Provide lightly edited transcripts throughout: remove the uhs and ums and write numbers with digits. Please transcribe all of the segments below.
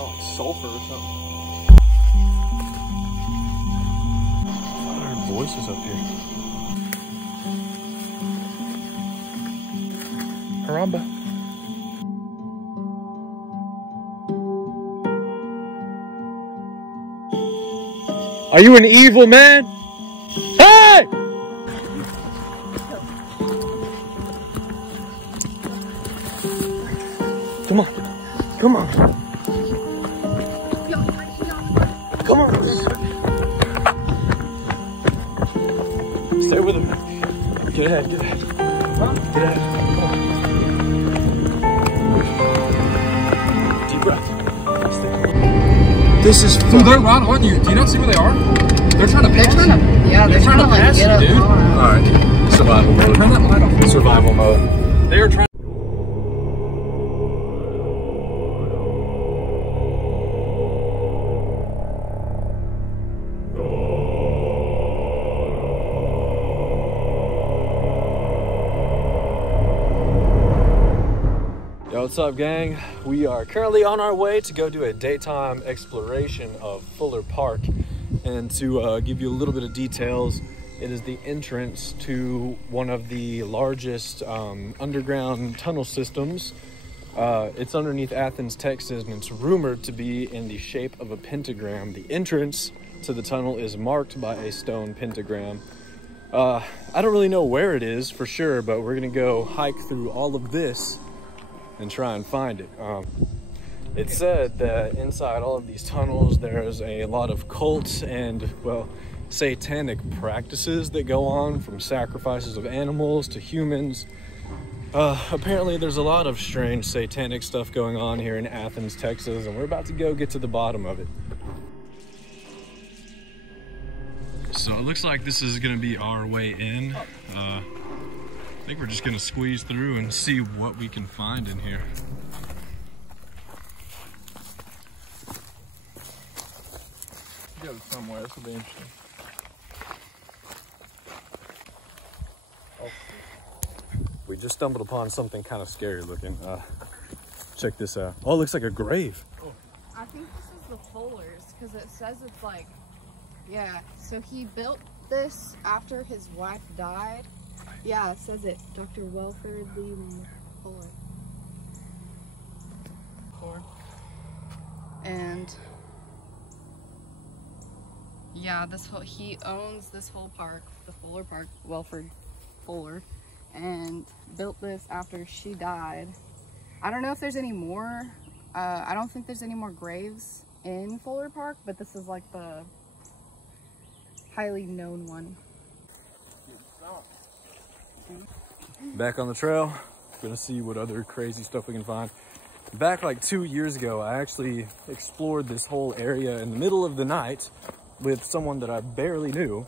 smell like sulfur or something. I heard voices up here. Haramba. Are you an evil man? Hey! Come on. Come on. Come on. Stay with him. Get ahead, get ahead. Get ahead. Come on. Deep breath. This is Dude, they're right on you. Do you not see where they are? They're trying to pass you. Yeah, they're trying to like pass get you, dude. Alright. Survival mode. Turn that light off. Survival mode. They are trying. Yo, what's up, gang? We are currently on our way to go do a daytime exploration of Fuller Park. And to give you a little bit of details, it is the entrance to one of the largest underground tunnel systems. It's underneath Athens, Texas, and it's rumored to be in the shape of a pentagram. The entrance to the tunnel is marked by a stone pentagram. I don't really know where it is for sure, but we're gonna go hike through all of this and try and find it. It's said that inside all of these tunnels, there's a lot of cults and, well, satanic practices that go on, from sacrifices of animals to humans. Apparently there's a lot of strange satanic stuff going on here in Athens, Texas, and we're about to go get to the bottom of it. So it looks like this is gonna be our way in. I think we're just gonna squeeze through and see what we can find in here. Go somewhere. This will be interesting. We just stumbled upon something kind of scary looking. Check this out. Oh, it looks like a grave. I think this is the Fullers, because it says it's like, yeah, so he built this after his wife died. Yeah, it says it. Dr. Welford Lee Fuller. And yeah, he owns this whole park, the Fuller Park, Welford Fuller, and built this after she died. I don't know if there's any more. I don't think there's any more graves in Fuller Park, but this is like the highly known one. Back on the trail, gonna see what other crazy stuff we can find. Back like 2 years ago, I actually explored this whole area in the middle of the night with someone that I barely knew,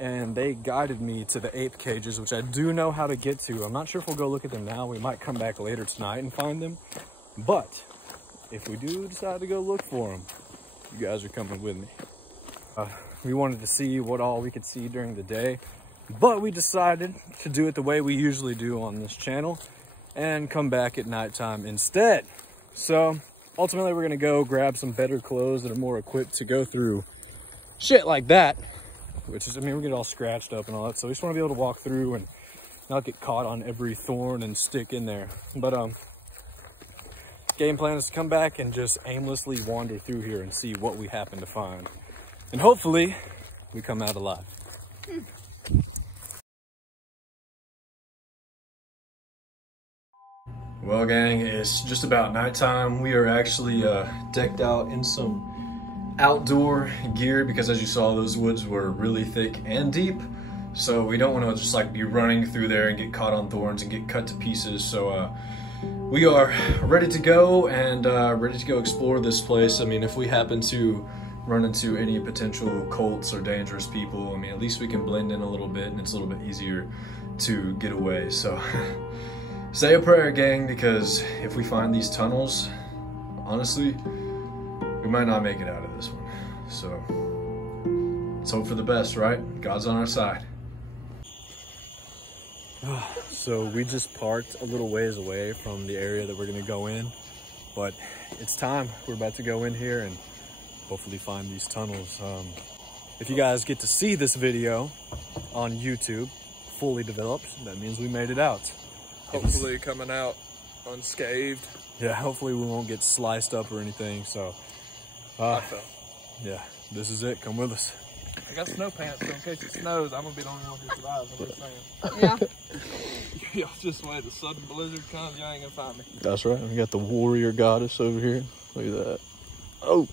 and they guided me to the ape cages, which I do know how to get to. I'm not sure if we'll go look at them now. We might come back later tonight and find them, but if we do decide to go look for them, you guys are coming with me. We wanted to see what all we could see during the day, but we decided to do it the way we usually do on this channel and come back at nighttime instead. So ultimately we're gonna go grab some better clothes that are more equipped to go through shit like that, which is, I mean, we get all scratched up and all that, so we just want to be able to walk through and not get caught on every thorn and stick in there. But game plan is to come back and just aimlessly wander through here and see what we happen to find, and hopefully we come out alive. Well, gang, it's just about nighttime. We are actually decked out in some outdoor gear because, as you saw, those woods were really thick and deep, so we don't want to just like be running through there and get caught on thorns and get cut to pieces. So we are ready to go and ready to go explore this place. I mean, if we happen to run into any potential cults or dangerous people, I mean, at least we can blend in a little bit and it's a little bit easier to get away. So say a prayer, gang, because if we find these tunnels, honestly, we might not make it out of this one. So let's hope for the best, right? God's on our side. So we just parked a little ways away from the area that we're gonna go in, But it's time. We're about to go in here and hopefully find these tunnels. If you guys get to see this video on YouTube fully developed, that means we made it out. Hopefully coming out unscathed. Yeah, hopefully we won't get sliced up or anything. So yeah, this is it. Come with us. I got snow pants, so in case it snows, I'm gonna be the only one who survives. I'm just saying. Yeah. Y'all just wait. The sudden blizzard comes, y'all ain't gonna find me. That's right. We got the warrior goddess over here. Look at that. Oh.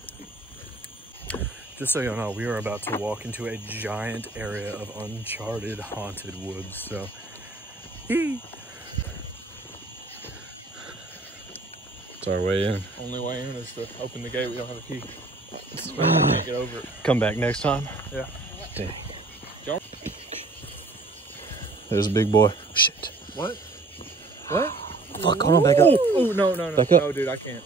Just so you know, we are about to walk into a giant area of uncharted haunted woods. So, it's our way in. Only way in is to open the gate. We don't have a key. So we can't get over it. Come back next time. Yeah. Dang. Jump. There's a big boy. Shit. What? What? Fuck, hold on, back up. Oh, no. Back up. No, dude, I can't.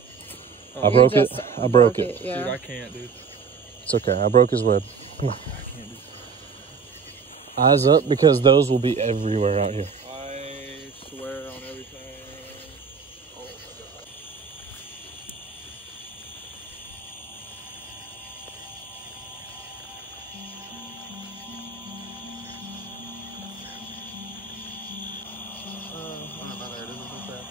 I broke it. I broke it. Yeah. Dude, I can't, dude. It's okay. I broke his web. Come on. I can't do Eyes up, because those will be everywhere out here. I swear on everything. Oh my god. I'm not there. It isn't so bad.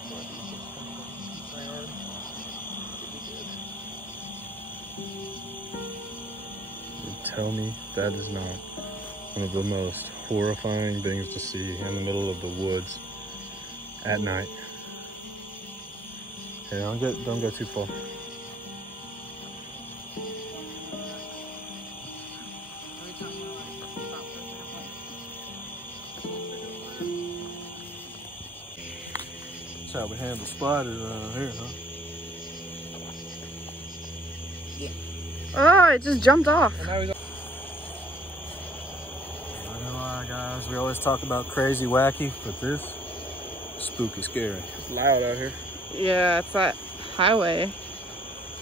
Tell me that is not one of the most horrifying things to see in the middle of the woods at night. Okay, don't go too far. That's how we handle spiders around here, huh? Oh, it just jumped off. And now he's Not gonna lie, guys, we always talk about crazy wacky, but this spooky scary. It's loud out here. Yeah, it's that highway.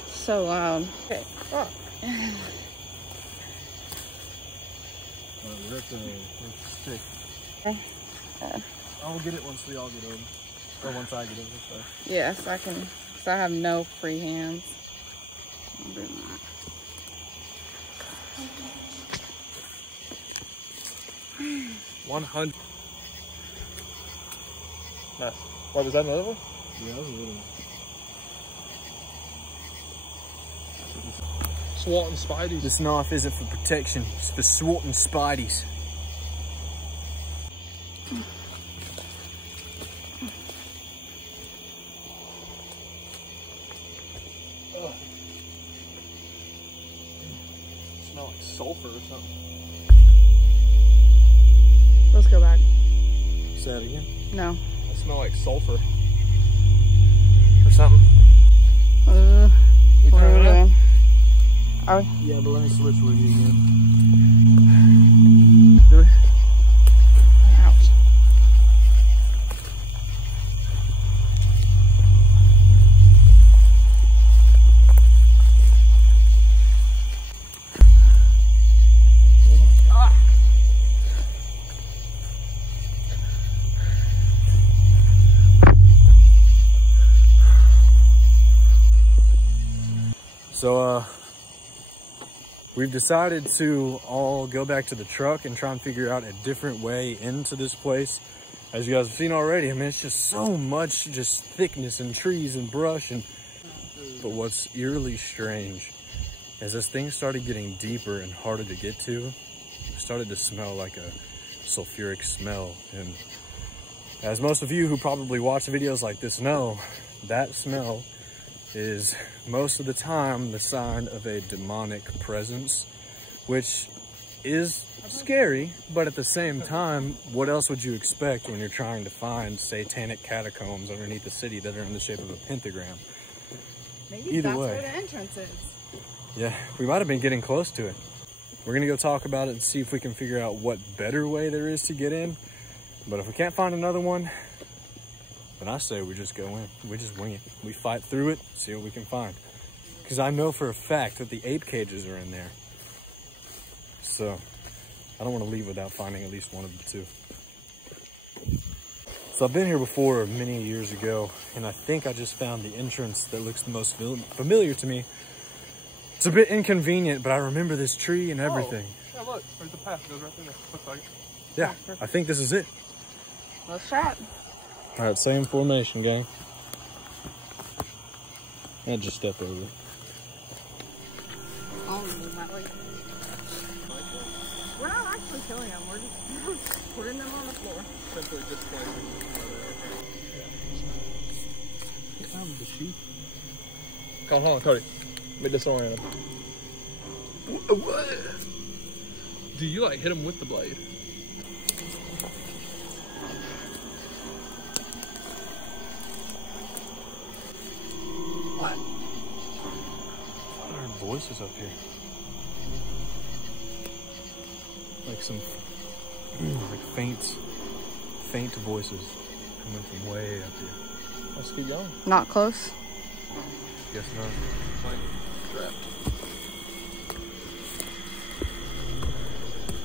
So loud. Okay. Oh. Rip the stick. I'll get it once we all get over. Or once I get over, sorry. Yes, I can. Cause I have no free hands. I'll do that. 100. Nice. What, was that another one? Yeah, that was a little one. Swatting spideys. This knife isn't for protection, it's for swatting spideys. Smell like sulfur or something. Let's go back. Say that again? No. I smell like sulfur. Or something. We What are turning we around? doing? Are we? Yeah, but let me switch with you again. Ouch. So, we've decided to all go back to the truck and try and figure out a different way into this place. As you guys have seen already, I mean, it's just so much just thickness and trees and brush. But what's eerily strange is as things started getting deeper and harder to get to, it started to smell like a sulfuric smell. And as most of you who probably watch videos like this know, that smell is most of the time the sign of a demonic presence, which is scary, but at the same time, what else would you expect when you're trying to find satanic catacombs underneath the city that are in the shape of a pentagram? Maybe Either that's way. where the entrance is. Yeah, we might have been getting close to it. We're gonna go talk about it and see if we can figure out what better way there is to get in. But if we can't find another one, then I say we just go in. We just wing it. We fight through it, see what we can find. Because I know for a fact that the ape cages are in there. So I don't want to leave without finding at least one of the two. So I've been here before many years ago, and I think I just found the entrance that looks the most familiar to me. It's a bit inconvenient, but I remember this tree and everything. Oh, yeah, look, there's a path that goes right through there. Looks like it. Yeah, I think this is it. Let's try it. All right, same formation, gang. And just step over. Oh, that way. We're not actually killing them. We're just putting them on the floor. Simply displacing. Get out of the sheep. Hold on, Cody. Let me disorient him. What? Do you like hit him with the blade? What? What are voices up here? Like some, like faint voices coming from way up here. Let's keep going. Not close. Guess not.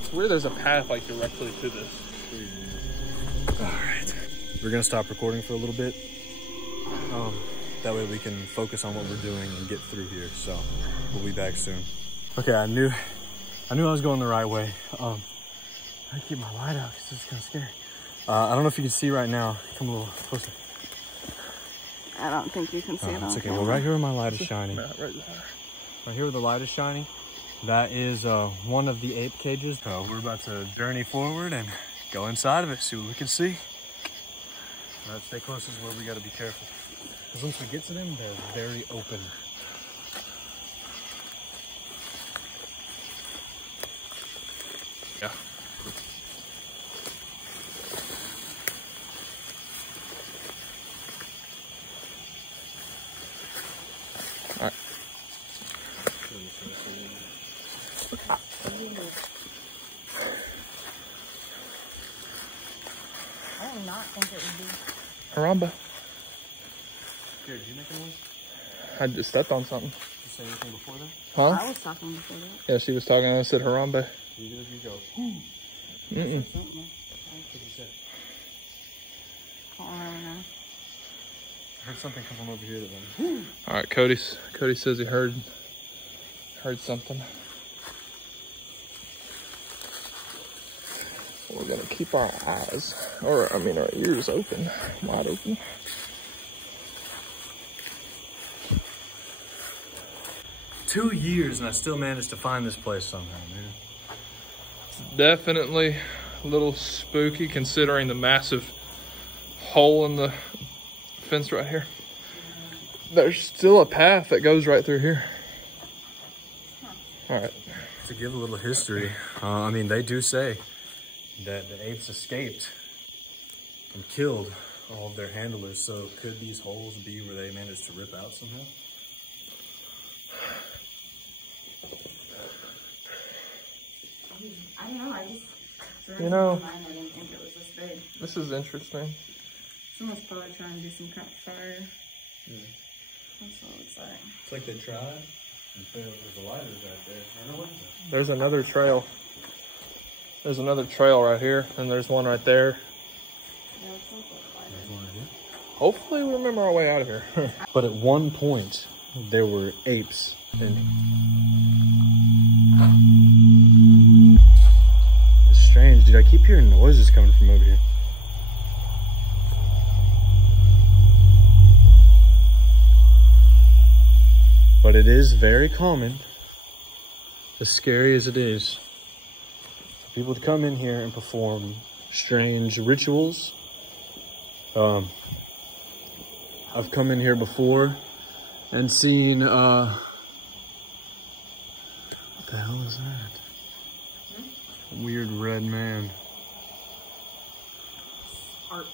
It's weird there's a path like directly to this. All right, we're gonna stop recording for a little bit. That way we can focus on what we're doing and get through here. So we'll be back soon. Okay, I knew I was going the right way. I keep my light out because this is kind of scary. I don't know if you can see right now. Come a little closer. I don't think you can see it on It's okay. camera. Well, right here where my light is shining. Right there. Right here where the light is shining, that is one of the ape cages. So we're about to journey forward and go inside of it, see what we can see. All right, stay close is where we gotta be careful. Because once we get to them, they're very open. Yeah. All right. I do not think it would be. Haramba. Here, did you make a noise? I just stepped on something. Did you say anything before that? Huh? I was talking before that. Yeah, she was talking. I said Haramba. You go. Mm-mm. Something. What did you say? Can't remember now. I heard something come from over here that went. All right, Cody says he heard something. We're gonna keep our eyes, or I mean our ears open, wide open. Two years and I still managed to find this place somehow, man. It's definitely a little spooky considering the massive hole in the fence right here. There's still a path that goes right through here. All right. To give a little history, I mean, they do say that the apes escaped and killed all of their handlers. So could these holes be where they managed to rip out somehow? I don't know. I just. You know, I didn't think it was this big. this is interesting. Someone's probably trying to do some kind of fire. Yeah. That's all it's like. It's like they tried and failed. There's a lighter right there. I know what. There's another trail. There's another trail right here, and there's one right there. Yeah, it's like a There's one right here. Hopefully we remember our way out of here. But at one point, there were apes and it's strange, dude. I keep hearing noises coming from over here. But it is very common, as scary as it is, for people to come in here and perform strange rituals. I've come in here before and seen, what the hell is that? Weird red man. art.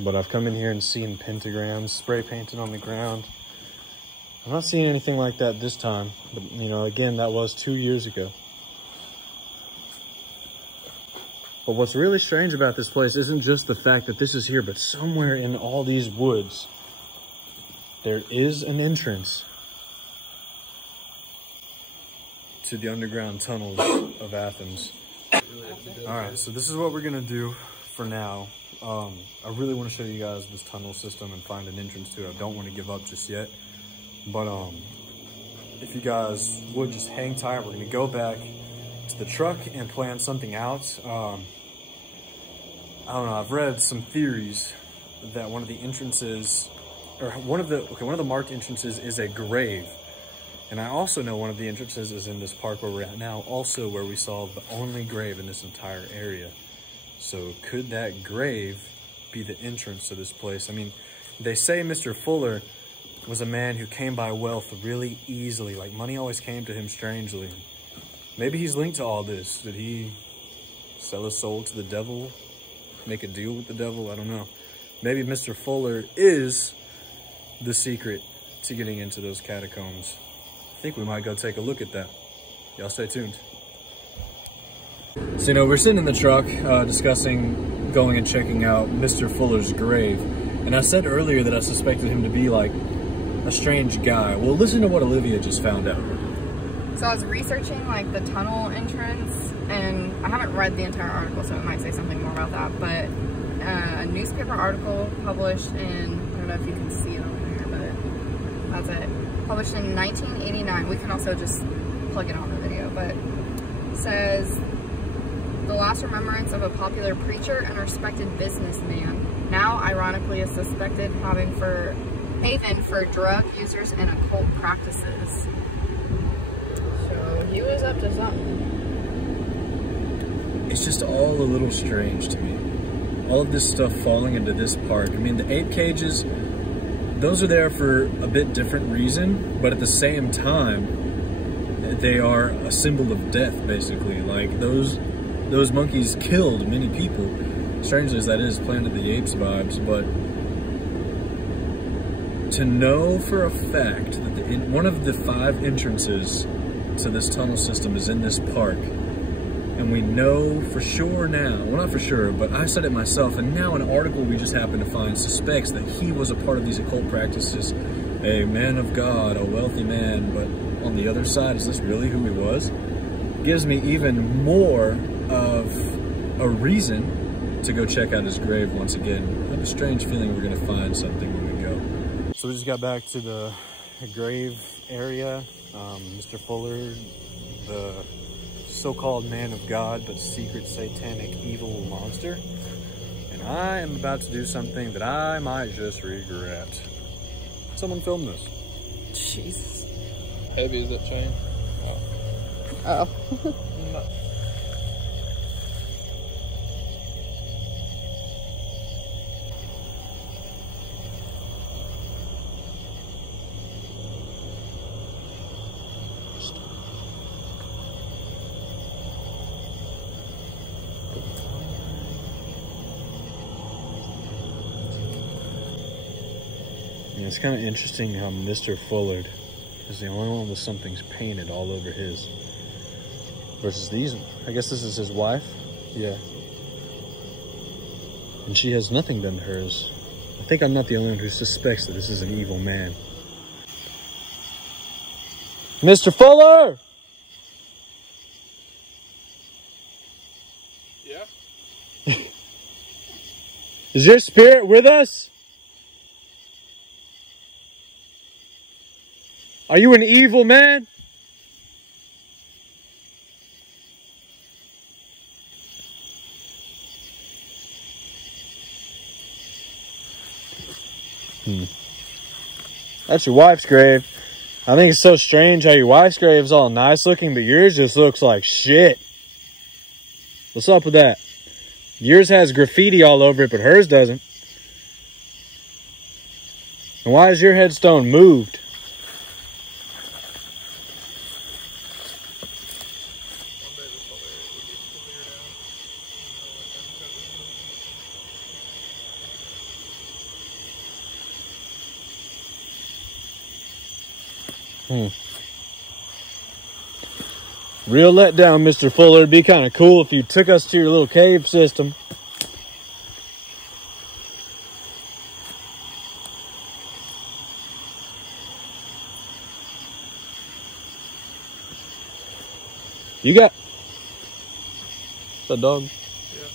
But I've come in here and seen pentagrams spray painted on the ground. I'm not seeing anything like that this time, but you know, again, that was 2 years ago. But what's really strange about this place isn't just the fact that this is here, but somewhere in all these woods, there is an entrance to the underground tunnels of Athens. All right, so this is what we're gonna do for now. I really want to show you guys this tunnel system and find an entrance to it. I don't want to give up just yet. But if you guys would just hang tight, we're going to go back to the truck and plan something out. I don't know, I've read some theories that one of the entrances, or one of the marked entrances is a grave. And I also know one of the entrances is in this park where we're at now, also where we saw the only grave in this entire area. So could that grave be the entrance to this place? I mean, they say Mr. Fuller was a man who came by wealth really easily. Like, money always came to him strangely. Maybe he's linked to all this. Did he sell his soul to the devil? Make a deal with the devil? I don't know. Maybe Mr. Fuller is the secret to getting into those catacombs. I think we might go take a look at that. Y'all stay tuned. So, you know, we're sitting in the truck discussing going and checking out Mr. Fuller's grave. And I said earlier that I suspected him to be like a strange guy. Well, listen to what Olivia just found out. So I was researching like the tunnel entrance, and I haven't read the entire article, so it might say something more about that, but a newspaper article published in, I don't know if you can see it on there, but that's it. Published in 1989. We can also just plug it on the video, but it says, the last remembrance of a popular preacher and respected businessman, now ironically is suspected having for haven for drug users and occult practices. So he was up to something. It's just all a little strange to me. All of this stuff falling into this park. I mean, the ape cages, those are there for a bit different reason, but at the same time, they are a symbol of death, basically. Like, those monkeys killed many people. Strangely as that is, Planet of the Apes vibes, but to know for a fact that one of the 5 entrances to this tunnel system is in this park, and we know for sure now, well, not for sure, but I said it myself, and now an article we just happened to find suspects that he was a part of these occult practices, a man of God, a wealthy man, but on the other side, is this really who he was? Gives me even more of a reason to go check out his grave once again. I have a strange feeling we're gonna find something when we go. So we just got back to the grave area. Mr. Fuller, the so-called man of God, but secret satanic evil monster. And I am about to do something that I might just regret. Someone film this. Jesus. Heavy is that chain? Oh. No. Yeah, it's kind of interesting how Mr. Fuller is the only one with something's painted all over his. Versus these, I guess this is his wife? Yeah. And she has nothing done to hers. I think I'm not the only one who suspects that this is an evil man. Mr. Fuller! Yeah? Is your spirit with us? Are you an evil man? That's your wife's grave. I think it's so strange how your wife's grave is all nice looking, but yours just looks like shit. What's up with that? Yours has graffiti all over it, but hers doesn't. And why is your headstone moved? Real letdown, Mr. Fuller. It'd be kind of cool if you took us to your little cave system. You got... Is that dog? Yeah.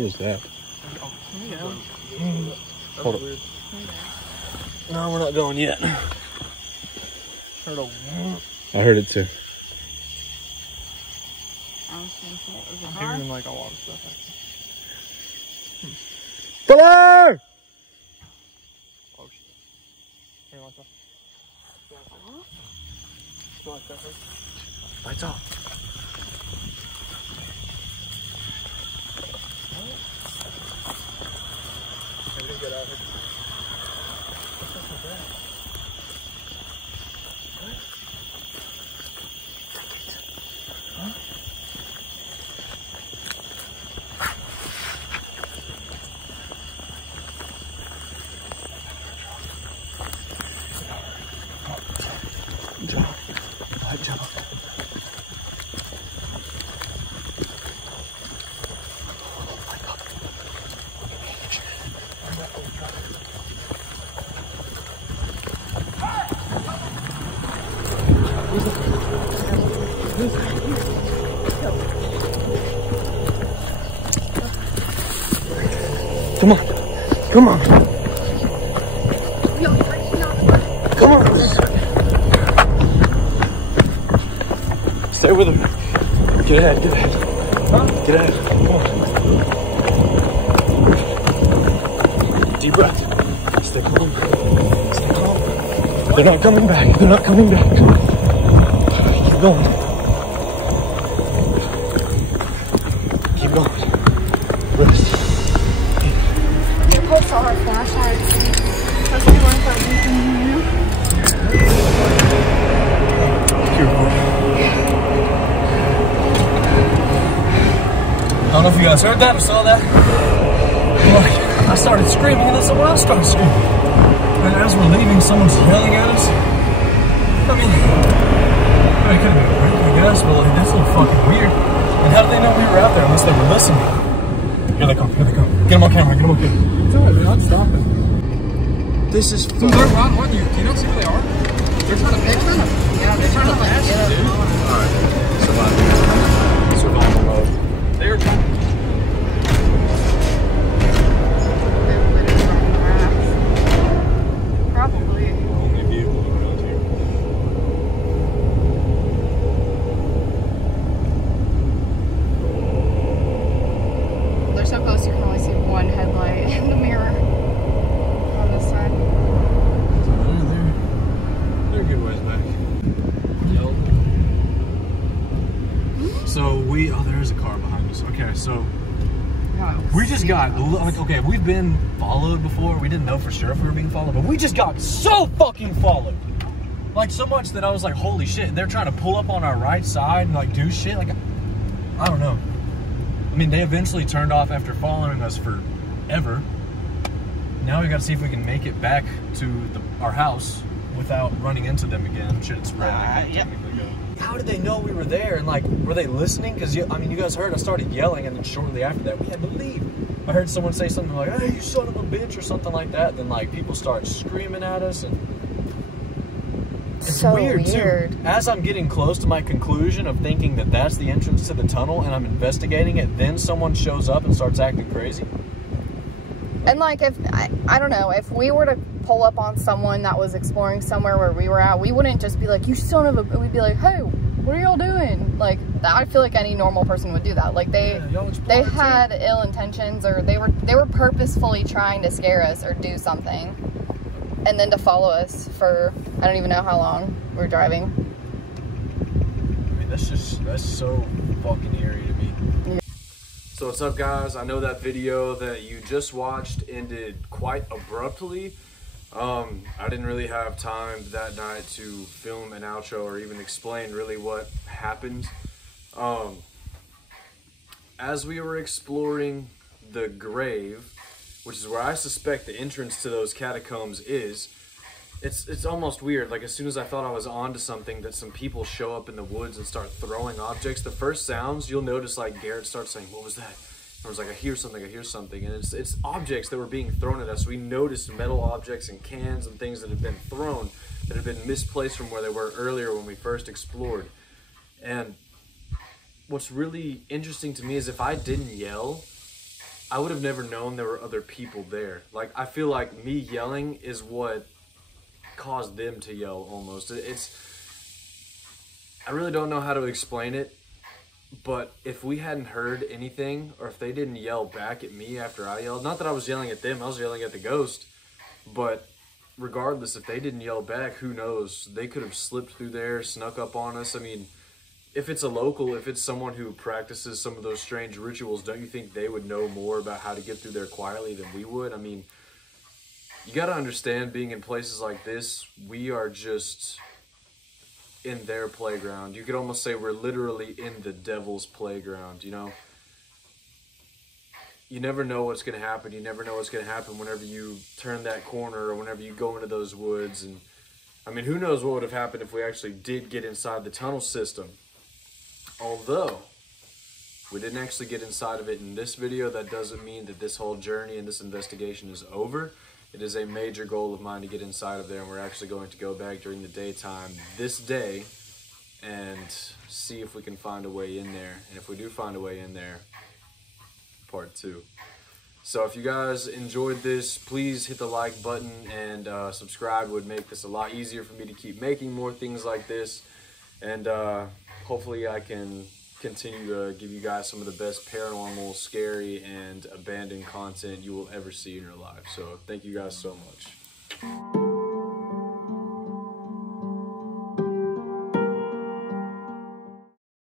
What was that? There you go. Hold up. No, we're not going yet. Heard a I heard it too. I was thinking it was a I'm car. hearing like a lot of stuff. Filler! Oh shit. Hear like that? Smell like that, huh? Lights off. Maybe they get out here. Come on. Come on. Come on. Stay with him. Get ahead, get ahead. Get ahead. Come on. Deep breath. Stay calm. Stay calm. They're not coming back. They're not coming back. Keep going. Keep going. Rest. Post all our flashlights. That's what we want to I don't know if you guys heard that or saw that. Like, I started screaming and then someone else started screaming. And as we're leaving, someone's yelling at us. I mean, it could have been great, I guess, but like, that's a little fucking weird. And how did they know we were out there unless they were listening? Here they come, here they come. Get them on camera, get them on camera. It's alright, man. I'm stopping. This is Dude, they're right on you. Do you not see who they are? They're trying to pass you. Yeah, they're trying to like get up. Alright, survival mode. They're trying to. Probably. Only vehicle around here. They're so close you can only see one headlight in the mirror on this side. They're a good ways back. So oh, there is a car behind us. Okay, so we just got, like, okay, we've been followed before. We didn't know for sure if we were being followed, but we just got so fucking followed. Like, so much that I was like, holy shit. They're trying to pull up on our right side and, like, do shit. Like, I don't know. I mean, they eventually turned off after following us forever. Now we got to see if we can make it back to our house without running into them again. Should it spread? Yeah. How did they know we were there? And like, were they listening? Because I mean, you guys heard I started yelling, and then shortly after that, we had to leave. I heard someone say something like, "Hey, you son of a bitch," or something like that. Then like people start screaming at us, and it's so weird too. As I'm getting close to my conclusion of thinking that that's the entrance to the tunnel, and I'm investigating it, then someone shows up and starts acting crazy. And like, if I don't know, if we were to pull up on someone that was exploring somewhere where we were at, we wouldn't just be like, "You son of a," we'd be like, "Hey, what are y'all doing?" Like, I feel like any normal person would do that. Like, they had ill intentions, or they were purposefully trying to scare us or do something, and then to follow us for I don't even know how long we were driving. I mean, that's so fucking eerie to me. So what's up, guys? I know that video that you just watched ended quite abruptly. I didn't really have time that night to film an outro or even explain really what happened. As we were exploring the grave, which is where I suspect the entrance to those catacombs is, it's almost weird. Like, as soon as I thought I was onto something, that some people show up in the woods and start throwing objects. The first sounds, you'll notice, like, Garrett starts saying, "What was that?" I was like, I hear something, and it's objects that were being thrown at us. We noticed metal objects and cans and things that had been thrown, that had been misplaced from where they were earlier when we first explored. And what's really interesting to me is if I didn't yell, I would have never known there were other people there. Like, I feel like me yelling is what caused them to yell almost. I really don't know how to explain it, but if we hadn't heard anything, or if they didn't yell back at me after I yelled, not that I was yelling at them, I was yelling at the ghost, but regardless, if they didn't yell back, who knows? They could have slipped through there, snuck up on us. I mean, if it's a local, if it's someone who practices some of those strange rituals, don't you think they would know more about how to get through there quietly than we would? I mean, you got to understand, being in places like this, we are just in their playground. You could almost say we're literally in the devil's playground, you know? You never know what's going to happen. You never know what's going to happen whenever you turn that corner or whenever you go into those woods. And I mean, who knows what would have happened if we actually did get inside the tunnel system. Although we didn't actually get inside of it in this video, that doesn't mean that this whole journey and this investigation is over. It is a major goal of mine to get inside of there, and we're actually going to go back during the daytime this day and see if we can find a way in there. And if we do find a way in there, part 2. So if you guys enjoyed this, please hit the like button, and subscribe would make this a lot easier for me to keep making more things like this. And hopefully I can continue to give you guys some of the best paranormal, scary, and abandoned content you will ever see in your life. So thank you guys so much.